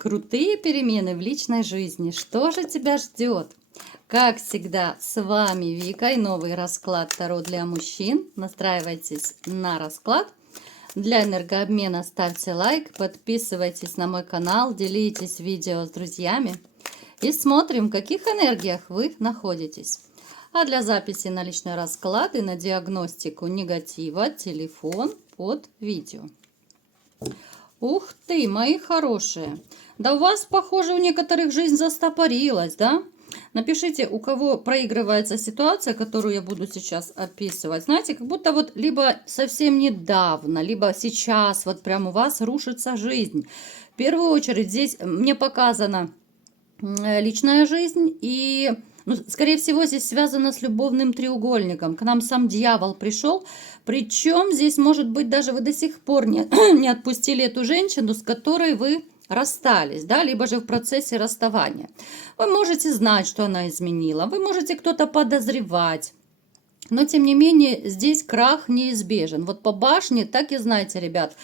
Крутые перемены в личной жизни. Что же тебя ждет? Как всегда, с вами Вика и новый расклад Таро для мужчин. Настраивайтесь на расклад. Для энергообмена ставьте лайк, подписывайтесь на мой канал, делитесь видео с друзьями. И смотрим, в каких энергиях вы находитесь. А для записи на личный расклад и на диагностику негатива телефон под видео. Ух ты, мои хорошие! Да у вас, похоже, у некоторых жизнь застопорилась, да? Напишите, у кого проигрывается ситуация, которую я буду сейчас описывать. Знаете, как будто вот либо совсем недавно, либо сейчас вот прям у вас рушится жизнь. В первую очередь здесь мне показана личная жизнь и... Ну, скорее всего, здесь связано с любовным треугольником. К нам сам дьявол пришел. Причем здесь, может быть, даже вы до сих пор не отпустили эту женщину, с которой вы расстались, да, либо же в процессе расставания. Вы можете знать, что она изменила. Вы можете кто-то подозревать. Но, тем не менее, здесь крах неизбежен. Вот по башне, так и знаете, ребят,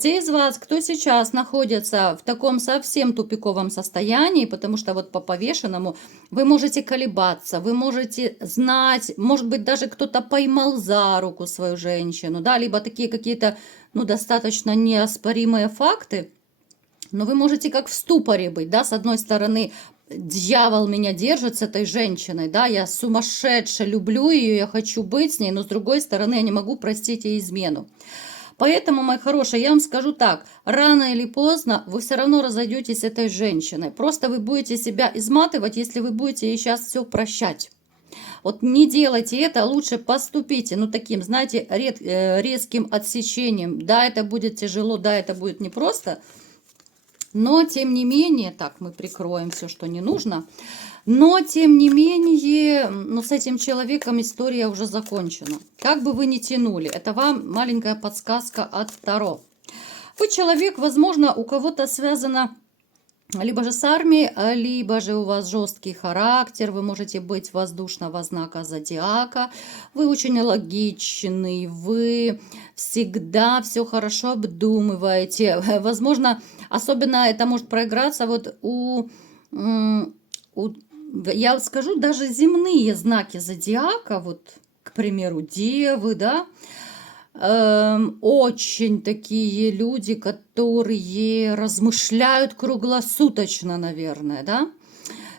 те из вас, кто сейчас находится в таком совсем тупиковом состоянии, потому что вот по повешенному вы можете колебаться, вы можете знать, может быть, даже кто-то поймал за руку свою женщину, да, либо такие какие-то, ну, достаточно неоспоримые факты, но вы можете как в ступоре быть, да, с одной стороны, дьявол меня держит с этой женщиной, да, я сумасшедше люблю ее, я хочу быть с ней, но с другой стороны я не могу простить ей измену. Поэтому, мои хорошие, я вам скажу так, рано или поздно вы все равно разойдетесь с этой женщиной. Просто вы будете себя изматывать, если вы будете ей сейчас все прощать. Вот не делайте это, лучше поступите, ну, таким, знаете, резким отсечением. Да, это будет тяжело, да, это будет непросто. Но, тем не менее, так, мы прикроем все, что не нужно. Но, тем не менее, ну, с этим человеком история уже закончена. Как бы вы ни тянули, это вам маленькая подсказка от Таро. Вы человек, возможно, у кого-то связано либо же с армией, либо же у вас жесткий характер, вы можете быть воздушного знака зодиака, вы очень логичный, вы всегда все хорошо обдумываете. Возможно, особенно это может проиграться вот я скажу, даже земные знаки зодиака, вот, к примеру, девы, да, очень такие люди, которые размышляют круглосуточно, наверное, да?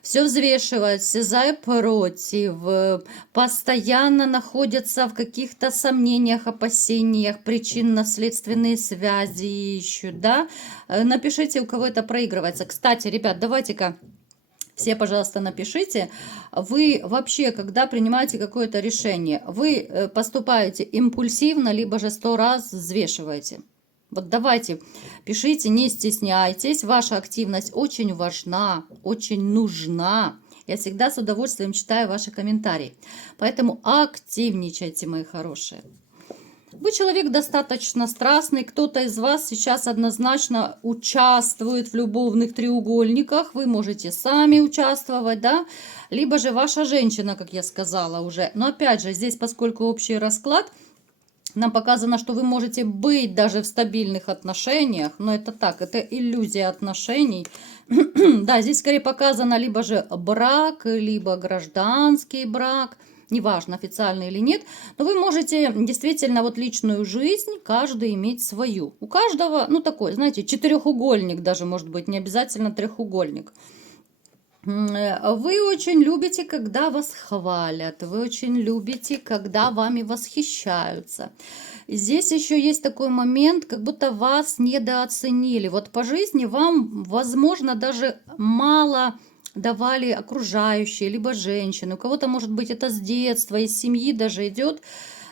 Все взвешивают, все за и против, постоянно находятся в каких-то сомнениях, опасениях, причинно-следственные связи ищут, да? Напишите, у кого это проигрывается. Кстати, ребят, давайте-ка все, пожалуйста, напишите, вы вообще, когда принимаете какое-то решение, вы поступаете импульсивно, либо же 100 раз взвешиваете. Вот давайте, пишите, не стесняйтесь, ваша активность очень важна, очень нужна. Я всегда с удовольствием читаю ваши комментарии, поэтому активничайте, мои хорошие. Вы человек достаточно страстный, кто-то из вас сейчас однозначно участвует в любовных треугольниках, вы можете сами участвовать, да, либо же ваша женщина, как я сказала уже. Но опять же, здесь, поскольку общий расклад, нам показано, что вы можете быть даже в стабильных отношениях, но это так, это иллюзия отношений. Да, здесь скорее показано либо же брак, либо гражданский брак, неважно, официальный или нет, но вы можете действительно вот личную жизнь каждый иметь свою. У каждого, ну, такой, знаете, четырехугольник даже может быть, не обязательно треугольник. Вы очень любите, когда вас хвалят, вы очень любите, когда вами восхищаются. Здесь еще есть такой момент, как будто вас недооценили. Вот по жизни вам, возможно, даже мало давали окружающие, либо женщины. У кого-то, может быть, это с детства, из семьи даже идет.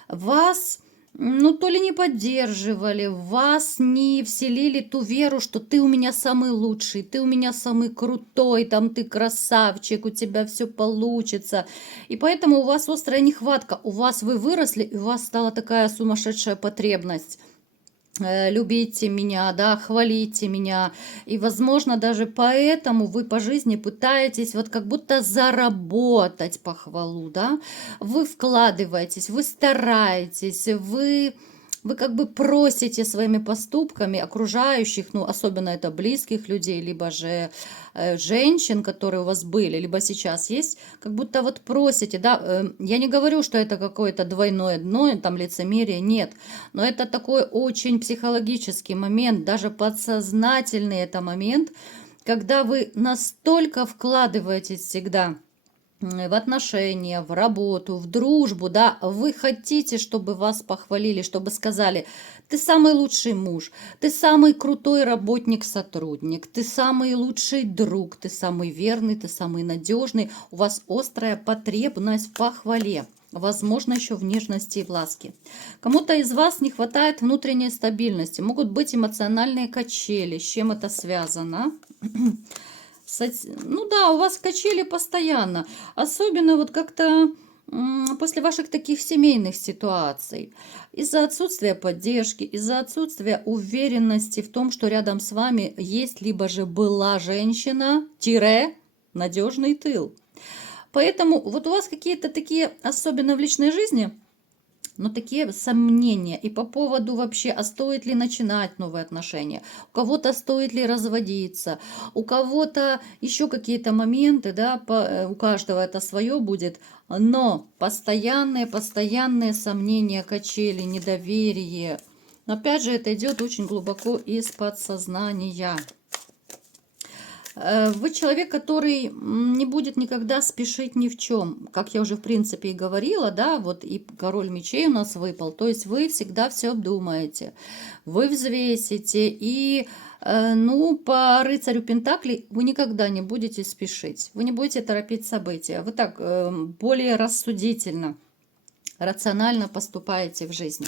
Вас, ну, то ли не поддерживали, в вас не вселили ту веру, что ты у меня самый лучший, ты у меня самый крутой, там ты красавчик, у тебя все получится. И поэтому у вас острая нехватка, у вас вы выросли, и у вас стала такая сумасшедшая потребность. Любите меня, да, хвалите меня. И, возможно, даже поэтому вы по жизни пытаетесь вот как будто заработать похвалу, да. Вы вкладываетесь, вы стараетесь, вы вы как бы просите своими поступками окружающих, ну, особенно это близких людей, либо же женщин, которые у вас были, либо сейчас есть, как будто вот просите, да, я не говорю, что это какое-то двойное дно, там лицемерие, нет, но это такой очень психологический момент, даже подсознательный это момент, когда вы настолько вкладываетесь всегда в отношения, в работу, в дружбу, да, вы хотите, чтобы вас похвалили, чтобы сказали, ты самый лучший муж, ты самый крутой работник-сотрудник, ты самый лучший друг, ты самый верный, ты самый надежный, у вас острая потребность в похвале. Возможно, еще в нежности и в ласке. Кому-то из вас не хватает внутренней стабильности. Могут быть эмоциональные качели. С чем это связано? Ну да, у вас качели постоянно. Особенно вот как-то после ваших таких семейных ситуаций. Из-за отсутствия поддержки, из-за отсутствия уверенности в том, что рядом с вами есть либо же была женщина, надежный тыл. Поэтому вот у вас какие-то такие, особенно в личной жизни, но такие сомнения и по поводу вообще, а стоит ли начинать новые отношения, у кого-то стоит ли разводиться, у кого-то еще какие-то моменты, да, у каждого это свое будет, но постоянные сомнения, качели, недоверие. Но опять же, это идет очень глубоко из подсознания. Вы человек, который не будет никогда спешить ни в чем. Как я уже в принципе и говорила, да, вот и король мечей у нас выпал. То есть вы всегда все обдумаете, вы взвесите и, ну, по рыцарю Пентаклей вы никогда не будете спешить. Вы не будете торопить события. Вы так более рассудительно, рационально поступаете в жизни.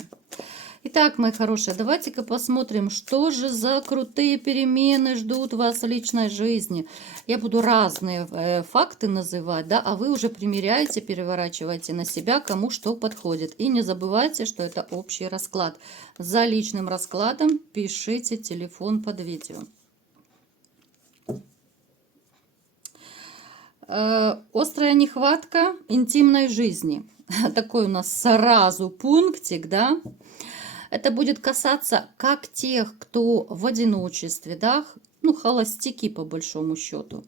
Итак, мои хорошие, давайте-ка посмотрим, что же за крутые перемены ждут вас в личной жизни. Я буду разные факты называть, да, а вы уже примеряете, переворачиваете на себя, кому что подходит. И не забывайте, что это общий расклад. За личным раскладом пишите телефон под видео. Острая нехватка интимной жизни. Такой у нас сразу пунктик, да. Это будет касаться как тех, кто в одиночестве, да, ну, холостяки по большому счету.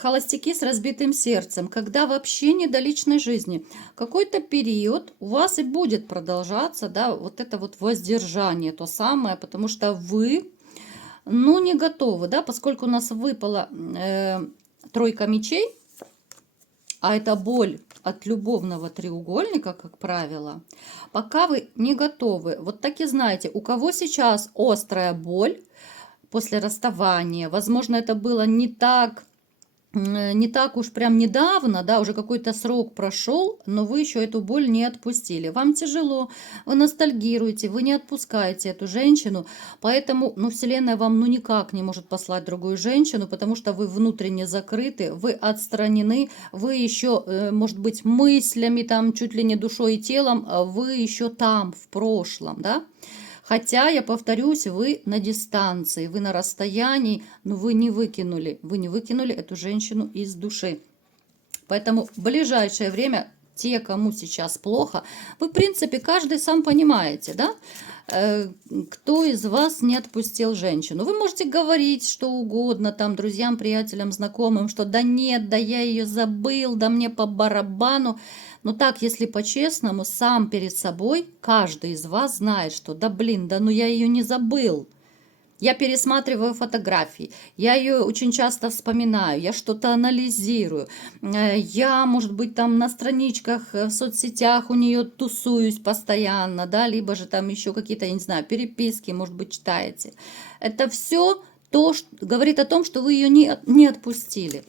Холостяки с разбитым сердцем, когда вообще не до личной жизни. Какой-то период у вас и будет продолжаться, да, вот это вот воздержание, то самое, потому что вы, ну, не готовы, да, поскольку у нас выпала тройка мечей, а это боль от любовного треугольника, как правило, пока вы не готовы. Вот так и знаете, у кого сейчас острая боль после расставания, возможно, это было не так уж прям недавно, да, уже какой-то срок прошел, но вы еще эту боль не отпустили. Вам тяжело, вы ностальгируете, вы не отпускаете эту женщину, поэтому, ну, Вселенная вам, ну, никак не может послать другую женщину, потому что вы внутренне закрыты, вы отстранены, вы еще, может быть, мыслями, там, чуть ли не душой и телом, вы еще там, в прошлом, да. Хотя, я повторюсь, вы на дистанции, вы на расстоянии, но вы не выкинули эту женщину из души. Поэтому в ближайшее время те, кому сейчас плохо, вы, в принципе, каждый сам понимаете, да, кто из вас не отпустил женщину. Вы можете говорить что угодно, там, друзьям, приятелям, знакомым, что да нет, да я ее забыл, да мне по барабану. Но так, если по-честному, сам перед собой, каждый из вас знает, что да блин, да ну я ее не забыл. Я пересматриваю фотографии, я ее очень часто вспоминаю, я что-то анализирую. Я, может быть, там на страничках в соцсетях у нее тусуюсь постоянно, да, либо же там еще какие-то, я не знаю, переписки, может быть, читаете. Это все то, что говорит о том, что вы ее не отпустили.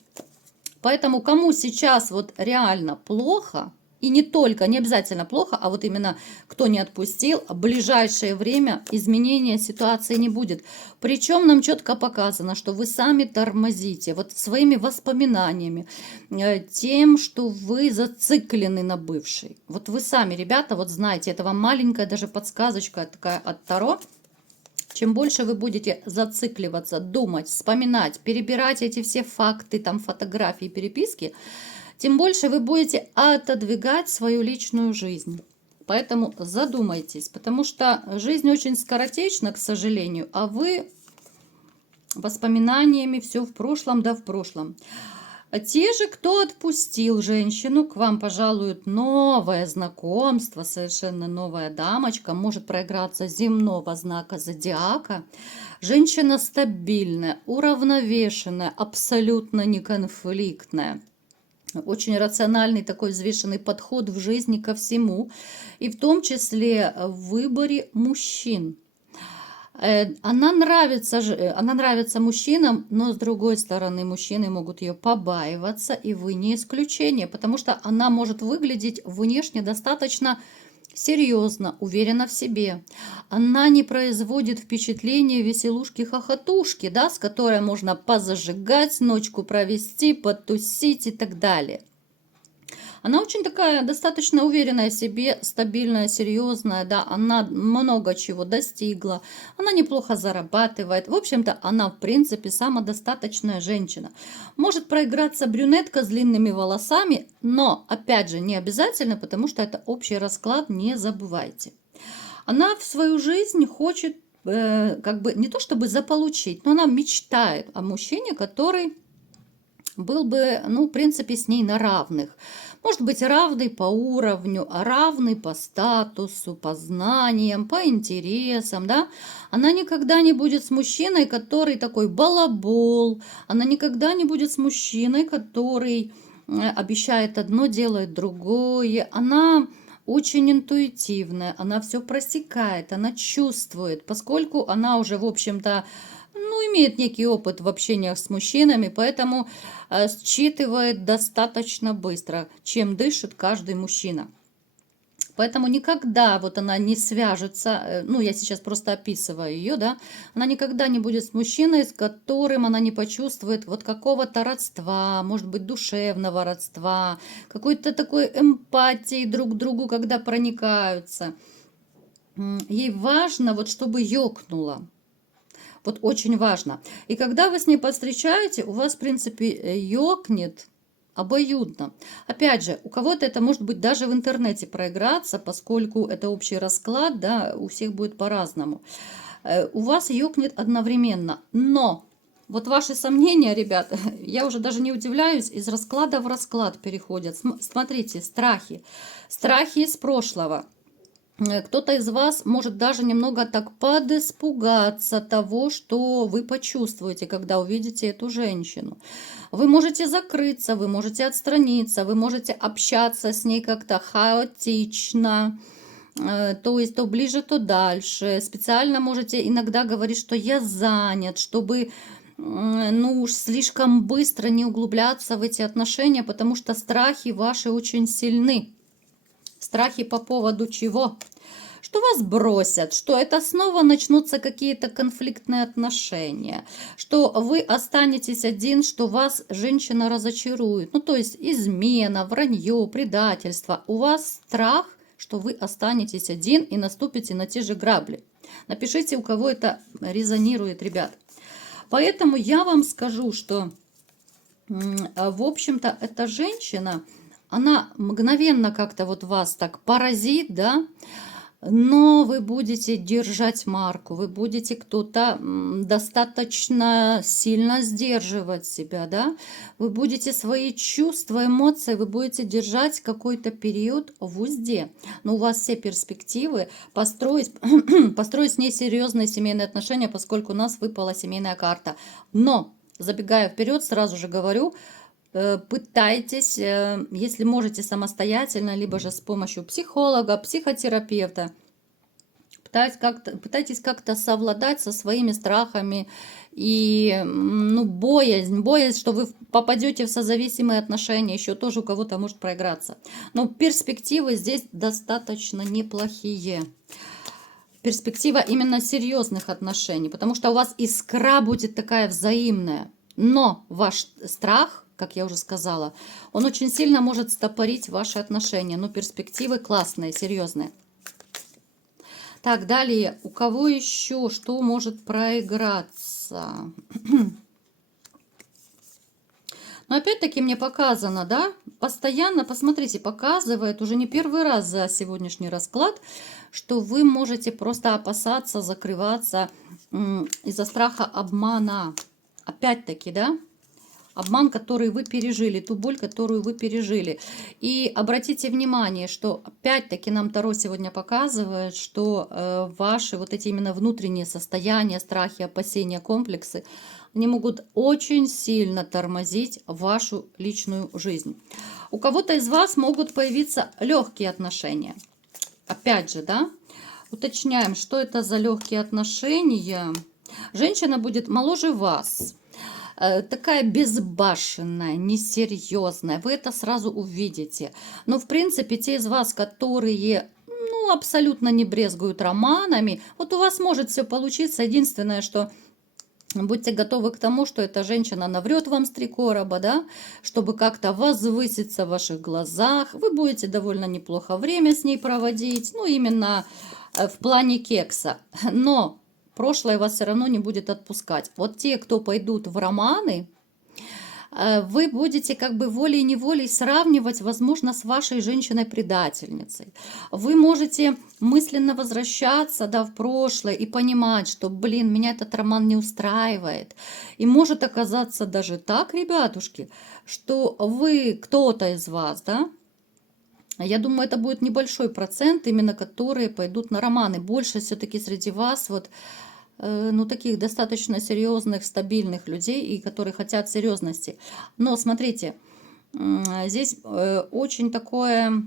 Поэтому кому сейчас вот реально плохо, и не только, не обязательно плохо, а вот именно кто не отпустил, в ближайшее время изменения ситуации не будет. Причем нам четко показано, что вы сами тормозите вот своими воспоминаниями, тем, что вы зациклены на бывшей. Вот вы сами, ребята, вот знаете, это вам маленькая даже подсказочка такая от Таро. Чем больше вы будете зацикливаться, думать, вспоминать, перебирать эти все факты, там фотографии, переписки, тем больше вы будете отодвигать свою личную жизнь. Поэтому задумайтесь, потому что жизнь очень скоротечна, к сожалению, а вы воспоминаниями все в прошлом, да в прошлом. А те же, кто отпустил женщину, к вам пожалует новое знакомство, совершенно новая дамочка, может проиграться земного знака зодиака. Женщина стабильная, уравновешенная, абсолютно неконфликтная. Очень рациональный такой взвешенный подход в жизни ко всему, и в том числе в выборе мужчин. Она нравится мужчинам, но с другой стороны, мужчины могут ее побаиваться, и вы не исключение, потому что она может выглядеть внешне достаточно серьезно, уверена в себе. Она не производит впечатление веселушки-хохотушки, да, с которой можно позажигать, ночку провести, потусить и так далее. Она очень такая достаточно уверенная в себе, стабильная, серьезная, да, она много чего достигла, она неплохо зарабатывает. В общем-то, она, в принципе, самодостаточная женщина. Может проиграться брюнетка с длинными волосами, но, опять же, не обязательно, потому что это общий расклад, не забывайте. Она в свою жизнь хочет, как бы, не то чтобы заполучить, но она мечтает о мужчине, который был бы, ну, в принципе, с ней на равных. Может быть, равный по уровню, а равный по статусу, по знаниям, по интересам, да. Она никогда не будет с мужчиной, который такой балабол. Она никогда не будет с мужчиной, который обещает одно, делает другое. Она очень интуитивная, она все просекает, она чувствует, поскольку она уже, в общем-то, ну, имеет некий опыт в общениях с мужчинами, поэтому считывает достаточно быстро, чем дышит каждый мужчина. Поэтому никогда вот она не свяжется, ну, я сейчас просто описываю ее, да, она никогда не будет с мужчиной, с которым она не почувствует вот какого-то родства, может быть, душевного родства, какой-то такой эмпатии друг к другу, когда проникаются. Ей важно, вот чтобы ёкнуло. Вот очень важно. И когда вы с ней повстречаете, у вас, в принципе, ёкнет обоюдно. Опять же, у кого-то это может быть даже в интернете проиграться, поскольку это общий расклад, да, у всех будет по-разному. У вас ёкнет одновременно. Но вот ваши сомнения, ребята, я уже даже не удивляюсь, из расклада в расклад переходят. Смотрите, страхи. Страхи из прошлого. Кто-то из вас может даже немного так подиспугаться того, что вы почувствуете, когда увидите эту женщину. Вы можете закрыться, вы можете отстраниться, вы можете общаться с ней как-то хаотично, то есть то ближе, то дальше. Специально можете иногда говорить, что я занят, чтобы ну уж слишком быстро не углубляться в эти отношения, потому что страхи ваши очень сильны. Страхи по поводу чего? Что вас бросят, что это снова начнутся какие-то конфликтные отношения, что вы останетесь один, что вас женщина разочарует. Ну, то есть измена, вранье, предательство. У вас страх, что вы останетесь один и наступите на те же грабли. Напишите, у кого это резонирует, ребят. Поэтому я вам скажу, что, в общем-то, эта женщина, она мгновенно как-то вот вас так поразит, да, но вы будете держать марку, вы будете кто-то достаточно сильно сдерживать себя, да, вы будете свои чувства, эмоции, вы будете держать какой-то период в узде. Но у вас все перспективы построить, построить с ней серьезные семейные отношения, поскольку у нас выпала семейная карта. Но, забегая вперед, сразу же говорю, пытайтесь, если можете самостоятельно, либо же с помощью психолога, психотерапевта, пытайтесь как-то совладать со своими страхами и, ну, боязнь, что вы попадете в созависимые отношения, еще тоже у кого-то может проиграться. Но перспективы здесь достаточно неплохие. Перспектива именно серьезных отношений, потому что у вас искра будет такая взаимная. Но ваш страх, как я уже сказала, он очень сильно может стопорить ваши отношения. Но перспективы классные, серьезные. Так, далее, у кого еще что может проиграться? Ну, Но опять-таки мне показано, да, постоянно, посмотрите, показывает уже не первый раз за сегодняшний расклад, что вы можете просто опасаться, закрываться из-за страха обмана. Опять-таки, да, обман, который вы пережили, ту боль, которую вы пережили. И обратите внимание, что опять-таки нам Таро сегодня показывает, что ваши вот эти именно внутренние состояния, страхи, опасения, комплексы, они могут очень сильно тормозить вашу личную жизнь. У кого-то из вас могут появиться легкие отношения. Опять же, да, уточняем, что это за легкие отношения. Женщина будет моложе вас, такая безбашенная, несерьезная. Вы это сразу увидите. Но, в принципе, те из вас, которые ну, абсолютно не брезгуют романами, вот у вас может все получиться. Единственное, что будьте готовы к тому, что эта женщина наврет вам с 3 короба, да, чтобы как-то возвыситься в ваших глазах. Вы будете довольно неплохо время с ней проводить, ну, именно в плане кекса. Но прошлое вас все равно не будет отпускать. Вот те, кто пойдут в романы, вы будете как бы волей-неволей сравнивать, возможно, с вашей женщиной-предательницей. Вы можете мысленно возвращаться, да, в прошлое и понимать, что, блин, меня этот роман не устраивает. И может оказаться даже так, ребятушки, что вы, кто-то из вас, да, я думаю, это будет небольшой процент, именно которые пойдут на романы. Больше все-таки среди вас вот ну, таких достаточно серьезных, стабильных людей, и которые хотят серьезности. Но смотрите, здесь очень такое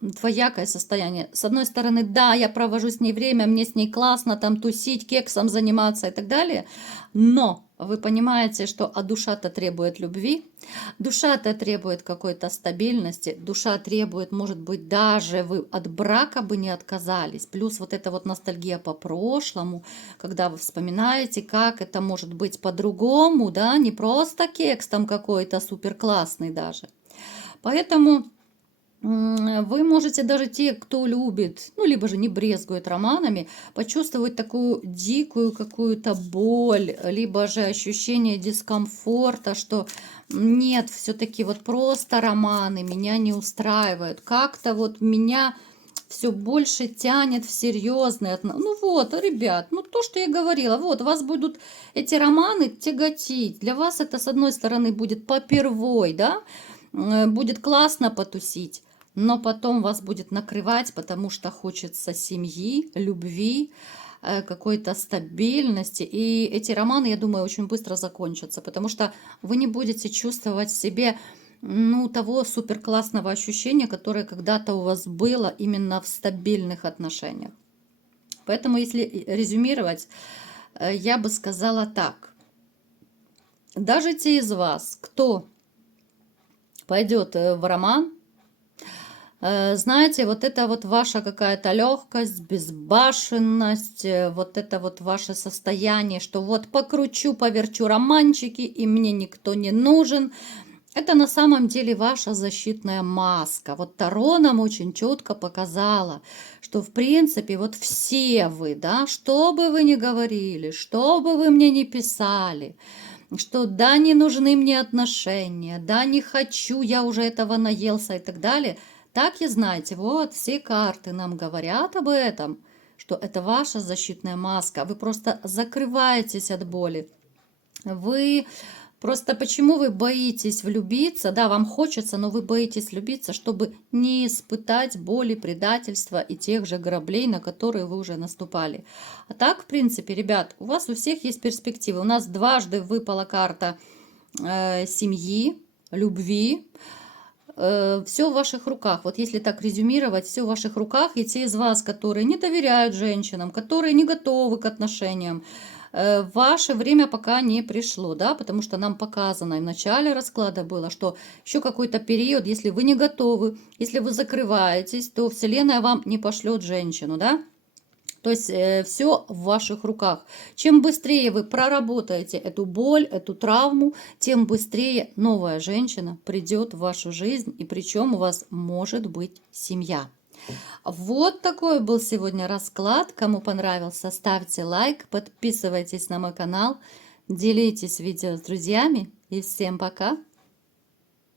двоякое состояние. С одной стороны, да, я провожу с ней время, мне с ней классно, там тусить, кексом заниматься и так далее, но вы понимаете, что душа-то требует любви, душа-то требует какой-то стабильности, душа требует, может быть, даже вы от брака бы не отказались, плюс вот эта вот ностальгия по прошлому, когда вы вспоминаете, как это может быть по-другому, да, не просто кекс там какой-то супер классный даже. Поэтому вы можете даже те, кто любит, ну, либо же не брезгует романами, почувствовать такую дикую какую-то боль, либо же ощущение дискомфорта, что нет, все-таки вот просто романы меня не устраивают. Как-то вот меня все больше тянет в серьезные отношения. Ну вот, ребят, ну то, что я говорила, вот, вас будут эти романы тяготить. Для вас это, с одной стороны, будет попервой, да, будет классно потусить, но потом вас будет накрывать, потому что хочется семьи, любви, какой-то стабильности. И эти романы, я думаю, очень быстро закончатся, потому что вы не будете чувствовать в себе ну, того супер классного ощущения, которое когда-то у вас было именно в стабильных отношениях. Поэтому, если резюмировать, я бы сказала так. Даже те из вас, кто пойдет в роман, знаете, вот это вот ваша какая-то легкость, безбашенность, вот это вот ваше состояние, что вот покручу, поверчу романчики, и мне никто не нужен. Это на самом деле ваша защитная маска. Вот Таро нам очень четко показала, что в принципе вот все вы, да, что бы вы ни говорили, что бы вы мне ни писали, что да, не нужны мне отношения, да, не хочу, я уже этого наелся и так далее. Так и знаете, вот все карты нам говорят об этом, что это ваша защитная маска. Вы просто закрываетесь от боли. Вы просто почему вы боитесь влюбиться? Да, вам хочется, но вы боитесь влюбиться, чтобы не испытать боли, предательства и тех же граблей, на которые вы уже наступали. А так, в принципе, ребят, у вас у всех есть перспективы. У нас дважды выпала карта семьи, любви. Все в ваших руках. Вот если так резюмировать, все в ваших руках. И те из вас, которые не доверяют женщинам, которые не готовы к отношениям, ваше время пока не пришло, да, потому что нам показано и в начале расклада было, что еще какой-то период, если вы не готовы, если вы закрываетесь, то Вселенная вам не пошлет женщину, да. То есть все в ваших руках. Чем быстрее вы проработаете эту боль, эту травму, тем быстрее новая женщина придет в вашу жизнь, и причем у вас может быть семья. Вот такой был сегодня расклад. Кому понравился, ставьте лайк, подписывайтесь на мой канал, делитесь видео с друзьями и всем пока!